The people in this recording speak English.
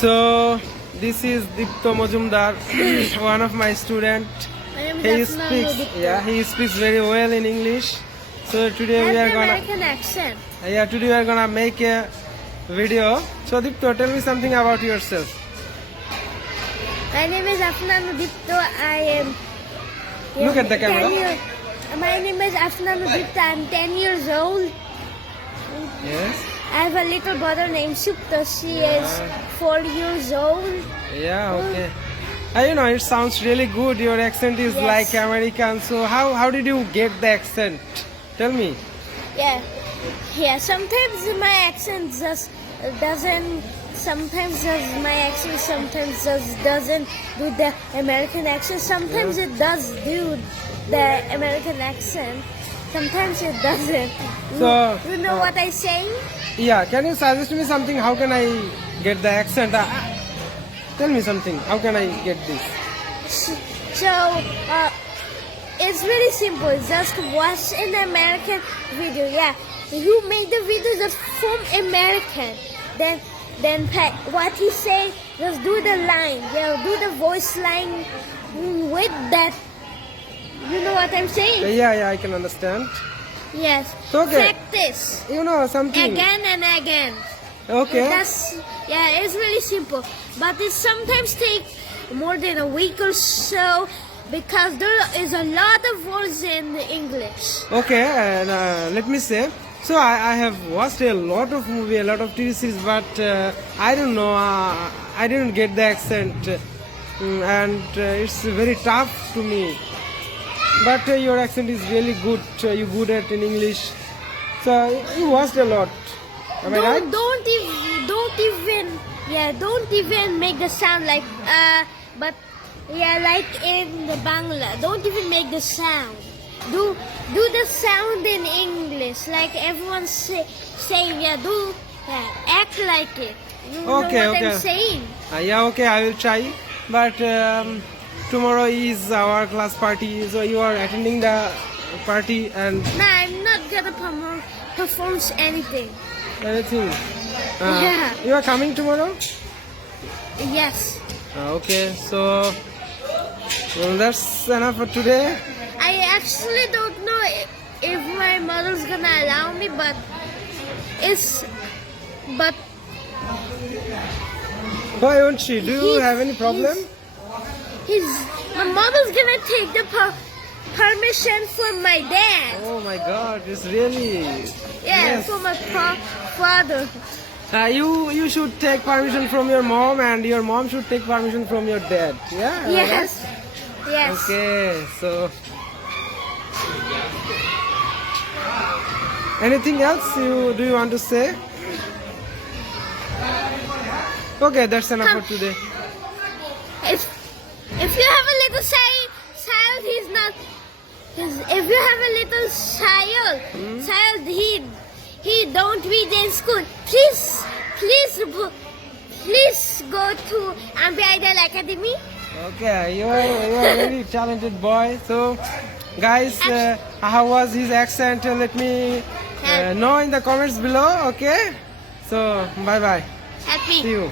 So this is Dipto Majumdar, one of my student. My name He is Asma speaks, Dipto. he speaks very well in English. So today we are Has an gonna, American accent. today we are gonna make a video. So Dipto, tell me something about yourself. My name is Afnan Dipto. I am. Look at the 10 camera. My name is Afnan Dipto. I'm 10 years old. Yes. I have a little brother named Supto. She is 4 years old. Yeah. Okay. It sounds really good. Your accent is Yes. like American. So how did you get the accent? Tell me. Yeah. Yeah. Sometimes my accent just doesn't. Sometimes my accent sometimes just doesn't do the American accent. Sometimes it does do the American accent. Sometimes it doesn't. So, you know what I say? Yeah, can you suggest me something? How can I get the accent? Tell me something. How can I get this? So it's very simple. Just watch an American video. Yeah, you make the video just from American. Then what he say, just do the line. Yeah, do the voice line with that. You know what I'm saying? Yeah, I can understand. Yes. Okay. Practice Something. again and again. Okay. It's really simple, but it sometimes take more than a week or so because there is a lot of words in English. Okay, and let me say. So I have watched a lot of movie, a lot of TV series, but I don't know. I didn't get the accent, and it's very tough to me. But your accent is really good. You're good at in English. So you watched a lot. Am I right? Don't even make the sound like but yeah, like in the Bangla. Don't even make the sound. Do the sound in English like everyone's saying. Act like it. You know what I'm saying? Okay, I will try. But tomorrow is our class party, so you are attending the party and. Nah, I'm not gonna perform anything. Anything. Yeah. You are coming tomorrow? Yes. Okay, so that's enough for today. I actually don't know if my mother's gonna allow me, but Why won't she? Do you have any problem? My mother's gonna take the permission from my dad. Oh my God, it's really. Yeah, Yes. from my father. You should take permission from your mom, and your mom should take permission from your dad. Yeah. am I right? Yes. Yes. Okay, so. Anything else do you want to say? Okay, that's enough for today. If you have a little child, he's not. If you have a little child, he don't read in school. Please go to Ambi Idol Academy. Okay, you are a very talented boy. So, guys, how was his accent? Let me know in the comments below. Okay, so bye bye. Happy. See you.